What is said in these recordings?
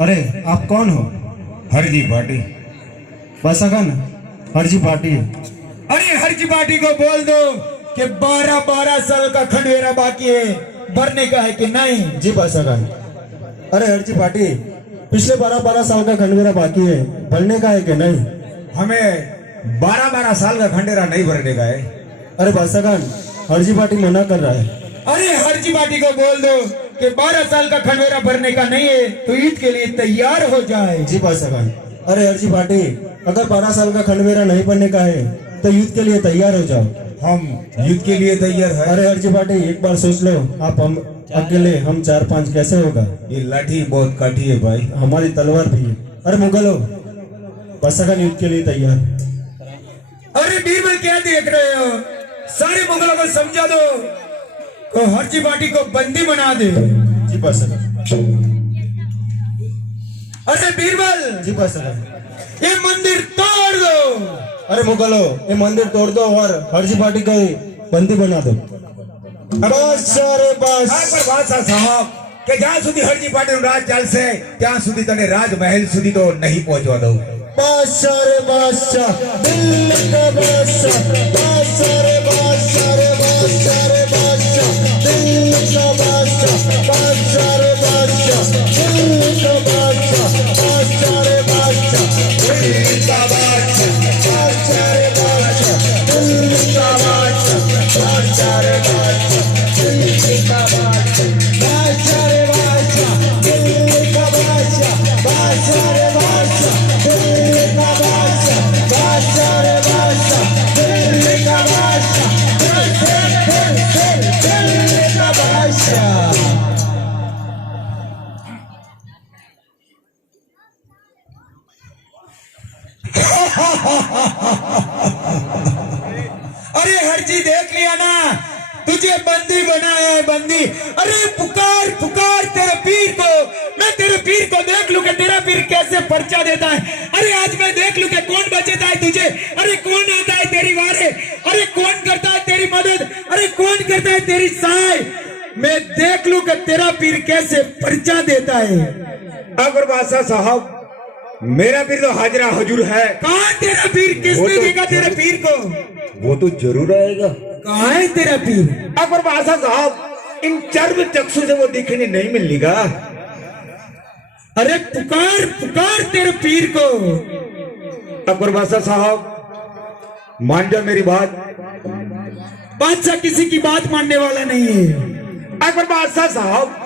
अरे आप कौन हो? हरजी पार्टी। बसगन हरजी पार्टी। अरे हरजी पार्टी को बोल दो कि 12-12 साल का खंडेरा बाकी है, भरने का है कि नहीं? जी बसगन। अरे हरजी पार्टी, पिछले 12-12 साल का खंडवेरा बाकी है, भरने का है कि नहीं? हमें 12-12 साल का खंडेरा नहीं भरने का है। अरे बसगन, हरजी पार्टी मना कर रहा है। अरे हरजी पार्टी को बोल दो कि 12 साल का खंडेरा भरने का नहीं है तो ईद के लिए तैयार हो जाए। जी बसगन। अरे हरजी पार्टी, अगर 12 साल का खंडवेरा नहीं भरने का है तो युद्ध के लिए तैयार हो जाओ। हम युद्ध के लिए तैयार है। अरे हरजी पार्टी, एक बार सोच लो, आप हम अकेले, हम 4-5 कैसे होगा? ये लाठी बहुत काठी है भाई। हमारी तलवार भी है। अरे मुगलों, बसगन युद्ध के लिए तैयार। अरे बीरबल क्या देख रहे हो? सारे मुगलों को समझा दो को हरजी पार्टी को बंदी बना दे। जी बसगन। अरे बीरबल, जी बसगन। ये मंदिर तोड़ दो। अरे मुगलों, ये मंदिर तोड़ दो और हरजी पार्टी को बंदी बना दो। बस अरे बस। पर बादशाह साहब के જ્યાં સુધી હરજી પાટીનું રાજ ચાલશે ત્યાં સુધી તને રાજમહેલ સુધી તો નહીં પહોંચવા દઉં। बादशाह रे बादशाह, दिल्ली का बादशाह, बादशाह रे बादशाह रे बादशाह रे बादशाह, दिल्ली का बादशाह, बादशाह रे बादशाह, दिल्ली का बादशाह, बादशाह रे बादशाह, दिल्ली का बादशाह, बादशाह रे बादशाह, दिल्ली का बादशाह, बादशाह रे बादशाह, दिल्ली का बादशाह, बादशाह रे बादशाह, दिल्ली का बादशाह, बादशाह रे बादशाह, दिल्ली का बादशाह, बादशाह रे बादशाह, दिल्ली का बादशाह, दिल्ली का बादशाह। अरे हरजी देख लिया ना, तुझे बंदी बनाया है, बंदी। अरे पुकार पुकार तेरे पीर को, मैं तेरे पीर को देख लूं कि तेरा पीर कैसे पर्चा देता है। अरे आज मैं देख लूं कि कौन बचाता है तुझे। अरे कौन आता है तेरी वारे। अरे कौन करता है तेरी मदद। अरे कौन करता है तेरी सहाय। मैं देख लूं कि तेरा पीर कैसे पर्चा देता है। अगर बादशाह साहब, मेरा पीर तो हाजरा हजूर है। कहाँ तेरा पीर? किसने देखा तेरे पीर को? वो तो जरूर आएगा। कहाँ है तेरा पीर? अकबर बादशाह साहब, इन चर्म चक्षु से वो दिखने नहीं मिलेगा। अरे पुकार पुकार तेरे पीर को। अकबर बादशाह साहब, मान जा मेरी बात। बादशाह किसी की बात मानने वाला नहीं है। अकबर बादशाह साहब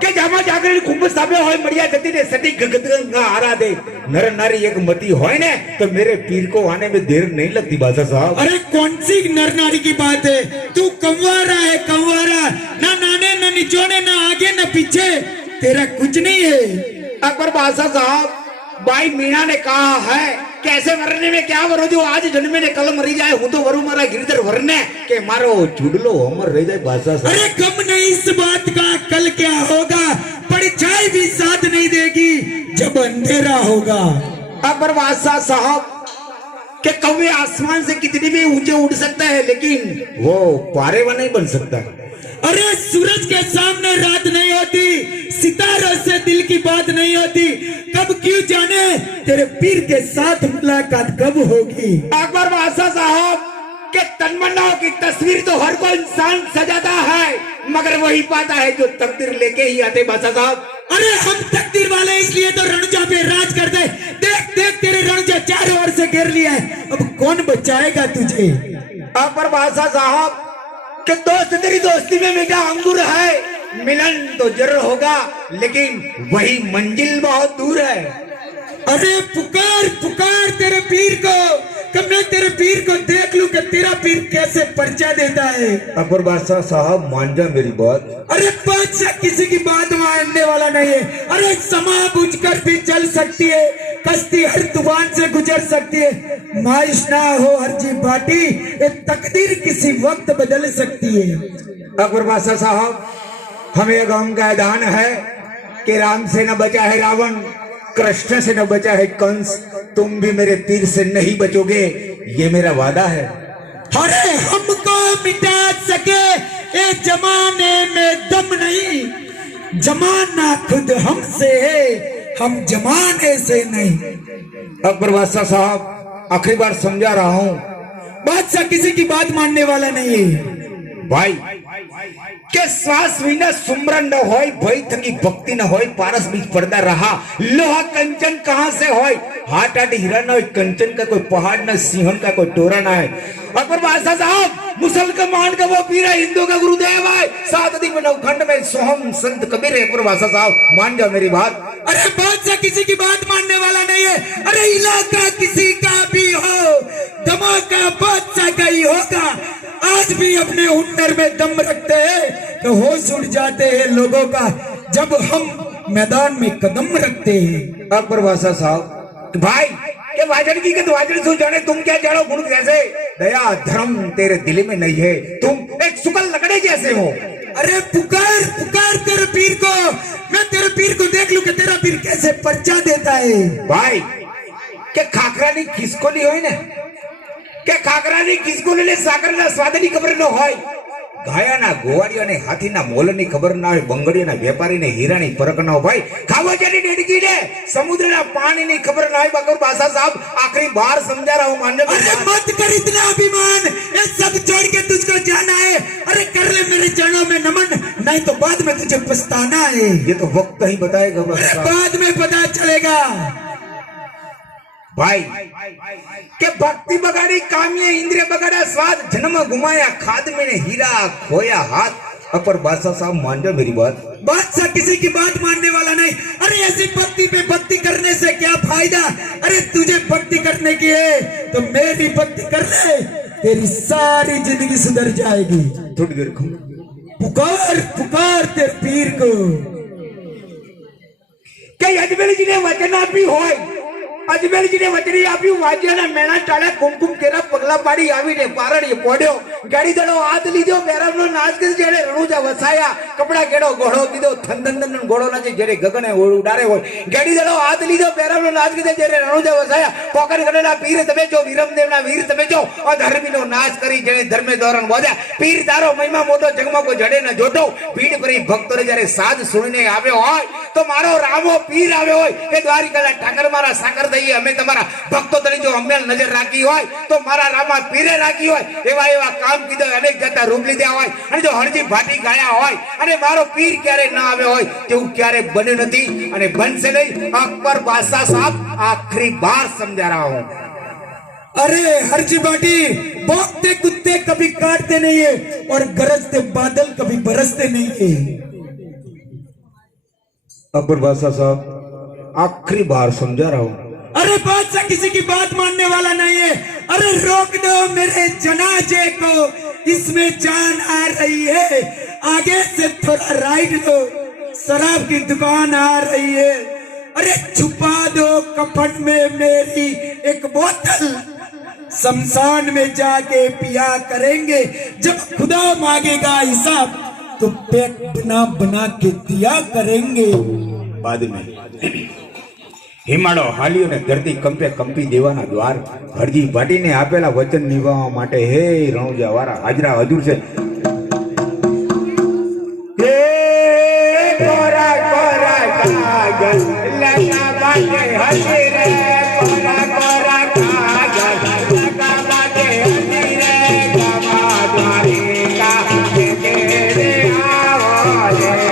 के जामा जागरण कुंभ स्थापे होय मरिया जति ने सती गगतगंगा आरा दे नर नारी एक मती होय ने तो मेरे पीर को आने में देर नहीं लगती बादशाह साहब। अरे कौन सी नर नारी की बात है? तू कंवारा है, कंवारा। ना नाने ना निचोने, ना आगे ना पीछे, तेरा कुछ नहीं है। अकबर बादशाह साहब, भाई मीणा ने कहा है कैसे मरने में क्या वरो, जो आज जन्मे ने कल मरी जाए हूं तो वरु मारा गिरधर वरने के मारो छुड़लो अमर रह जाए बादशाह साहब। अरे कम नहीं इस बात का, कल क्या होगा परछाई भी साथ नहीं देगी जब अंधेरा होगा। अकबर बादशाह साहब के कौवे आसमान से कितनी भी ऊंचे उड़ सकता है लेकिन वो पारेवा नहीं बन सकता। अरे सूरज के सामने रात नहीं होती, सितारों से दिल की बात नहीं होती। कब क्यों जाने तेरे पीर के साथ मुलाकात कब होगी। अकबर बादशाह साहब के तमन्नाओं की तस्वीर तो हर कोई इंसान सजाता है मगर वही पाता है जो तकदीर लेके ही आते बादशाह साहब। अरे हम तकदीर वाले इसलिए तो रणजा पे राज करते। देख देख तेरे रणजा चारों ओर से घेर लिया है, अब कौन बचाएगा तुझे। अकबर बादशाह साहब कि दोस्त तेरी दोस्ती में मीठा अंगूर है, मिलन तो जरूर होगा लेकिन वही मंजिल बहुत दूर है। अरे पुकार पुकार तेरे पीर को, कि मैं तेरे पीर को देख लूं कि तेरा पीर कैसे पर्चा देता है। अकबर बादशाह साहब, मान जा मेरी बात। अरे बादशाह किसी की बात मानने वाला नहीं है। अरे समा बुझकर भी चल सकती है, कश्ती हर तूफान से गुजर सकती है। मायूस ना हो हरजी पाटी, ये तकदीर किसी वक्त बदल सकती है। अकबर बादशाह साहब, हमें गांव का ऐलान है कि राम से न बचा है रावण, कृष्ण से न बचा है कंस, तुम भी मेरे तीर से नहीं बचोगे, ये मेरा वादा है। अरे हमको मिटा सके ये जमाने में दम नहीं, जमाना खुद हमसे है, हम जमान ऐसे नहीं। अकबर बादशाह साहब आखिरी बार समझा रहा हूँ, बादशाह किसी की बात मानने वाला नहीं है भाई के श्वास विना सुमरन न होय, भय थकी भक्ति न होय, पारस बीच पर्दा रहा, लोहा कंचन कहां से होय, हाट हाट हीरा न होय, कंचन का कोई पहाड़ न, सिंहन का कोई टोरा न है। अकबर बादशाह साहब मुसल का मान का वो पीरा, हिंदू का गुरुदेव है, 7 दिन में नवखंड में सोहम संत कबीर है। अकबर बादशाह साहब मान जाओ मेरी बात। अरे बादशाह किसी की बात मानने वाला नहीं है। अरे इलाका किसी का भी हो, धमाका बादशाह का ही होगा। आज भी अपने हुनर में दम रखते हैं तो होश उड़ जाते हैं लोगों का जब हम मैदान में कदम रखते हैं। अकबर बादशाह साहब भाई के वाजन की के वाजन सो जाने, तुम क्या जानो गुण जैसे, दया धर्म तेरे दिल में नहीं है, तुम एक सुकल लकड़े जैसे हो। अरे पुकार पुकार तेरे पीर को, मैं तेरे पीर को देख लूं कि तेरा पीर कैसे पर्चा देता है। भाई के खाकरानी खिसकोली होय ने, के खाकरानी खिसकोली साकરના સ્વાદની ખબર ન હોય, ગાયાના ગોવાળિયાને હાથીના મોલની ખબર ના હોય, બંગડીના વેપારીને હીરાની પરખ ન હોય, ભાઈ ખાવોજાની ડેડકીને સમુદ્રના પાણીની ખબર ના હોય। અકબર બાદશાહ સાहब आखिरी बार समझा रहा हूँ, मानने अरे मत कर इतना अभिमान, ये सब छोड़ के तुझको जाना है। अरे कर ले मेरे चरणों में नमन, नहीं तो बाद में तुझे पछताना है। ये तो वक्त ही बताएगा बाद में पता चलेगा। भाई के भक्ति बगाड़ी, कामिये इंद्रिय बगाड़ा, स्वाद जन्म घुमाया, खाद में हीरा खोया हाथ। अकबर बादशाह साहब मान जाओ मेरी बात। बादशाह किसी की बात मानने वाला नहीं। अरे ऐसी भक्ति पे भक्ति करने से क्या फायदा। अरे तुझे भक्ति करने की है तो मेरी भक्ति कर ले, तेरी सारी जिंदगी सुधर जाएगी। थोड़ी देर को पुकार पुकार तेरे पीर को। क्या अजमेर जी ने वचन आपी होय, अजमेर जी ने वचनी आपी, वाज्याना मेणा टाळे कुमकुम केरा पगला पाड़ी आवीने पारणी पोड्यो, गाड़ी दड़ो हाथ लीधो, बेरमनो नाच के जेड़े रણુજા वसाया, कपड़ा केड़ो घोड़ो कीधो, थंदन घोड़ो ना जेड़े गगने उडारे होय, गाड़ी दड़ो हाथ लीधो, बेरमनो नाच के जेड़े रણુજા वसाया, पोकर गणना पीर तमे जो, वीरमदेवना वीर तमे जो, अधर्मीनो नाच करी जेने धर्मे दौरान बोजा, पीर तारो महिमा मोटो जगमा को जड़े न जोटो, भीड़ भरी भक्तों ने जरे साध सुनने आवे होय तो मारो रामो पीर आवे होय के द्वारिकाला ठाकर मारा साकर दઈએ, અમે તમારા ભક્તો તરી જો અમને નજર રાખી હોય તો મારા રામા પીરે રાખી હોય, એવા એવા કામ કીધો, અનેક જતા રૂપ લીધા હોય, અને જો હરજી ભાટી ગાયા હોય અને મારો પીર ક્યારે ના આવે હોય તેવું ક્યારે બન્યું નથી અને બનશે નહીં। અકબર બાદશાહ સાहब आखिरी बार समझा रहा हूं। अरे हरजी बाटी, भौंकते कुत्ते कभी काटते नहीं है और गरजते बादल कभी बरसते नहीं है। अकबर बादशाह साहब आखिरी बार समझा रहा हूं। अरे बादशाह किसी की बात मानने वाला नहीं है। अरे रोक दो मेरे जनाजे को, इसमें जान आ रही है, आगे से थोड़ा राइट लो, शराब की दुकान आ रही है। अरे छुपा दो कफन में मेरी एक बोतल, शमशान में जाके पिया करेंगे, जब खुदा मांगेगा हिसाब तो पेट बना बना के दिया करेंगे। बाद में હિમાળો હાલ્યો ને ધરતી કંપે કંપી દેવાના દ્વાર, હરજી ભાટીને આપેલા વચન નિભાવવા માટે હે રણુજા વાળા હાજરા હજુર છે। હે કોરા કોરા કાગળ લગા બાટે હસી રે, કોરા કોરા કાગળ લગા બાટે હસી રે, ગામા દ્વારિકા કે રે આવો રે।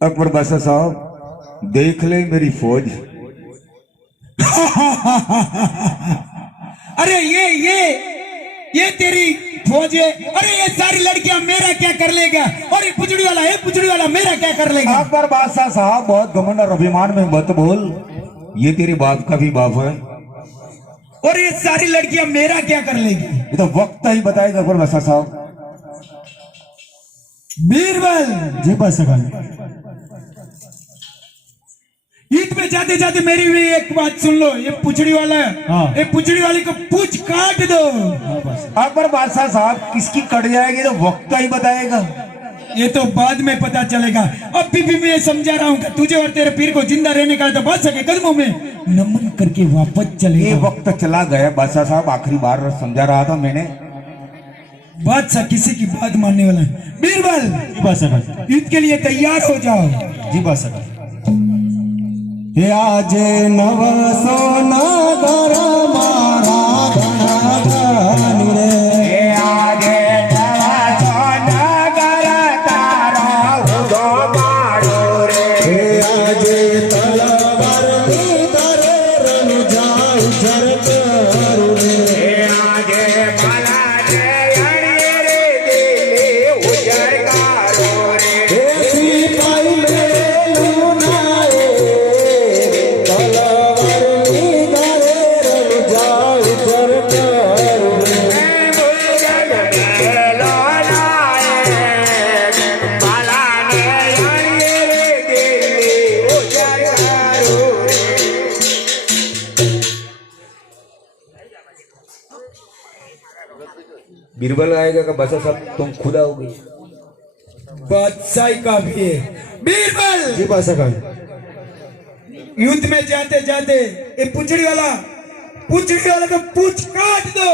अकबर बादशाह साहब देख ले मेरी फौज। अरे ये तेरी फौज है। अरे ये सारी लड़कियां मेरा क्या कर लेगा, और ये पुजड़ी वाला मेरा क्या कर लेगा। अकबर बादशाह साहब बहुत घमंड और अभिमान में मत बोल, ये तेरे बाप का भी बाप है। और ये सारी लड़कियां मेरा क्या कर लेगी, ये तो वक्त ही बताएगा अकबर बादशाह साहब। बीरबल जी बादशाह, ईद में जाते जाते मेरी भी एक बात सुन लो। ये पुछड़ी वाला, ये पुछड़ी वाली को पूछ काट दो। अकबर बादशाह साहब किसकी कट जाएगी तो वक्त ही बताएगा। ये तो बाद में पता चलेगा। अभी भी मैं समझा रहा हूँ कि तुझे और तेरे पीर को जिंदा रहने का तो बादशाह के कदमों में नमन करके वापस चलेगा। ये वक्त चला गया बादशाह साहब, आखिरी बार समझा रहा था मैंने। बादशाह किसी की बात मानने वाला है। बीरबल जी बादशाह, ईद के लिए तैयार हो जाओ। जी बादशाह। आज नव सोना गर मारा धन रे, आज नव सोना गर तारा उदो मारो रे, आज तलवार निधर रन जाऊ जर करू रे, आज भला जय रे दिले उजर कारो रे, सिपाही में लुनाए बीरबल आएगा का बादशाह साहब तुम खुद आओगे। बादशाह का भी है। बीरबल जी बादशाह का युद्ध में जाते जाते ये पुछड़ी वाला को पूछ काट दो।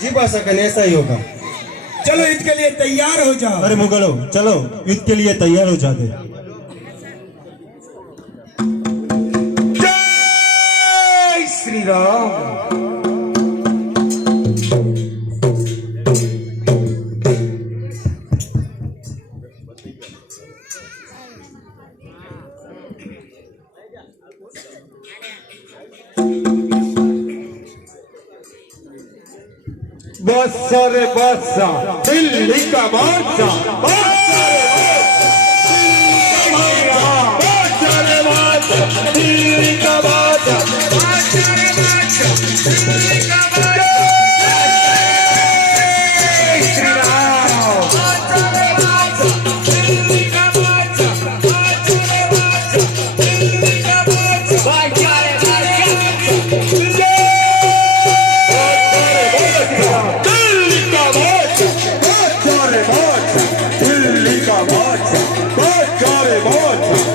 जी बादशाह का ऐसा ही होगा। चलो ईद के लिए तैयार हो जाओ। अरे मुगलों चलो ईद के लिए तैयार हो जाते। जय श्री राम। बादशाह रे बादशाह, दिल्ली का बादशाह, बादशाह रे बादशाह, दिल्ली का बादशाह, बादशाह रे बादशाह, दिल्ली का बादशाह। जय श्री राम। बादशाह रे बादशाह, दिल्ली का बादशाह, बादशाह रे बादशाह, दिल्ली का बादशाह, बादशाह रे बादशाह।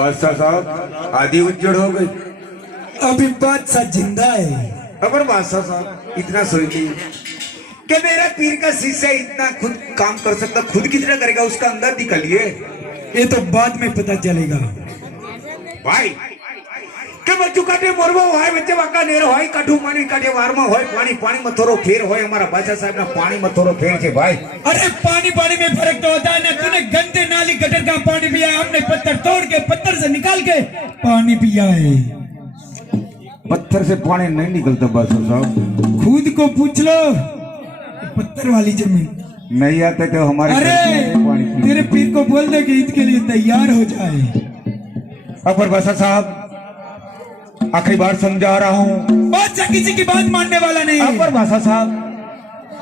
बादशाह साहब आधी उज्जड़ हो गई। अभी बादशाह जिंदा है। अगर बादशाह साहब इतना सोचिए कि मेरा पीर का शिष्य इतना खुद काम कर सकता, खुद कितना करेगा उसका अंदर निकलिए। ये तो बाद में पता चलेगा भाई के बच्चों काटे मोरबो होय बच्चे वाका नेर होय काठू पानी काटे वारमा होय पानी पानी में थोड़ो फेर होय। हमारा बादशाह साहब ना पानी में थोड़ो फेर छे भाई। अरे पानी पानी में फर्क तो होता है ना। तूने गंदे नाली गटर का पानी पिया, हमने पत्थर तोड़ के पत्थर से निकाल के पानी पिया है। पत्थर से पानी नहीं निकलता बादशाह साहब। खुद को पूछ लो, पत्थर वाली जमीन नहीं आता तो हमारे अरे तेरे पीर को बोल दे कि ईद के लिए तैयार हो जाए। अकबर बादशाह साहब आखिरी बार समझा रहा हूँ, बादशाह किसी की बात मानने वाला नहीं। अकबर बादशाह साहब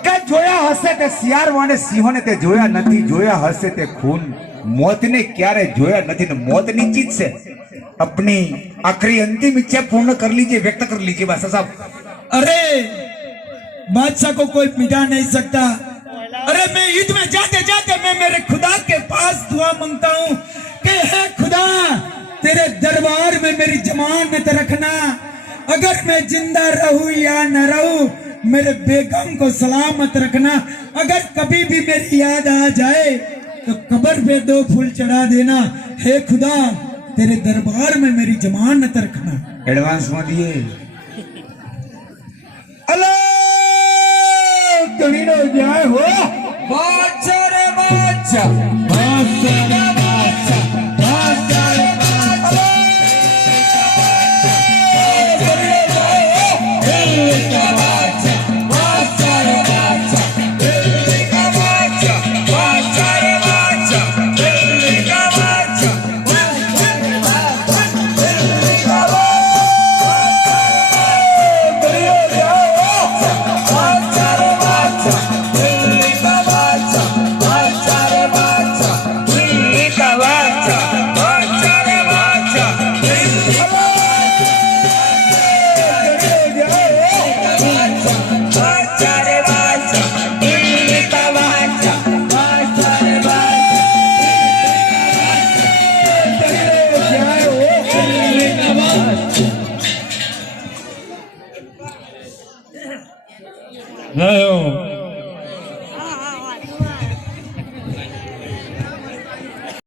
क्या जोया हसे ते सियार वाने सिंह ने ते जोया नहीं, जोया हसे ते खून मौत ने क्या रे जोया नहीं। मौत नहीं चीज से अपनी आखिरी अंतिम इच्छा पूर्ण कर लीजिए, व्यक्त कर लीजिए बादशाह साहब। अरे बादशाह को कोई मिटा नहीं सकता। अरे मैं ईद में जाते जाते मैं मेरे खुदा के पास दुआ मांगता हूँ कि हे खुदा तेरे दरबार में मेरी जमानत रखना। अगर मैं जिंदा रहूं या न रहूं मेरे बेगम को सलामत रखना। अगर कभी भी मेरी याद आ जाए तो कब्र पे 2 फूल चढ़ा देना। हे खुदा तेरे दरबार में मेरी जमानत रखना। एडवांस में दिए जय हो बादशाह रे बादशाह, बादशाह रे बादशाह, बादशाह रे बादशाह, दिल्ली का बादशाह, बादशाह रे बादशाह, दिल्ली का बादशाह, बादशाह रे बादशाह, दिल्ली का बादशाह, दिल्ली का जय हो।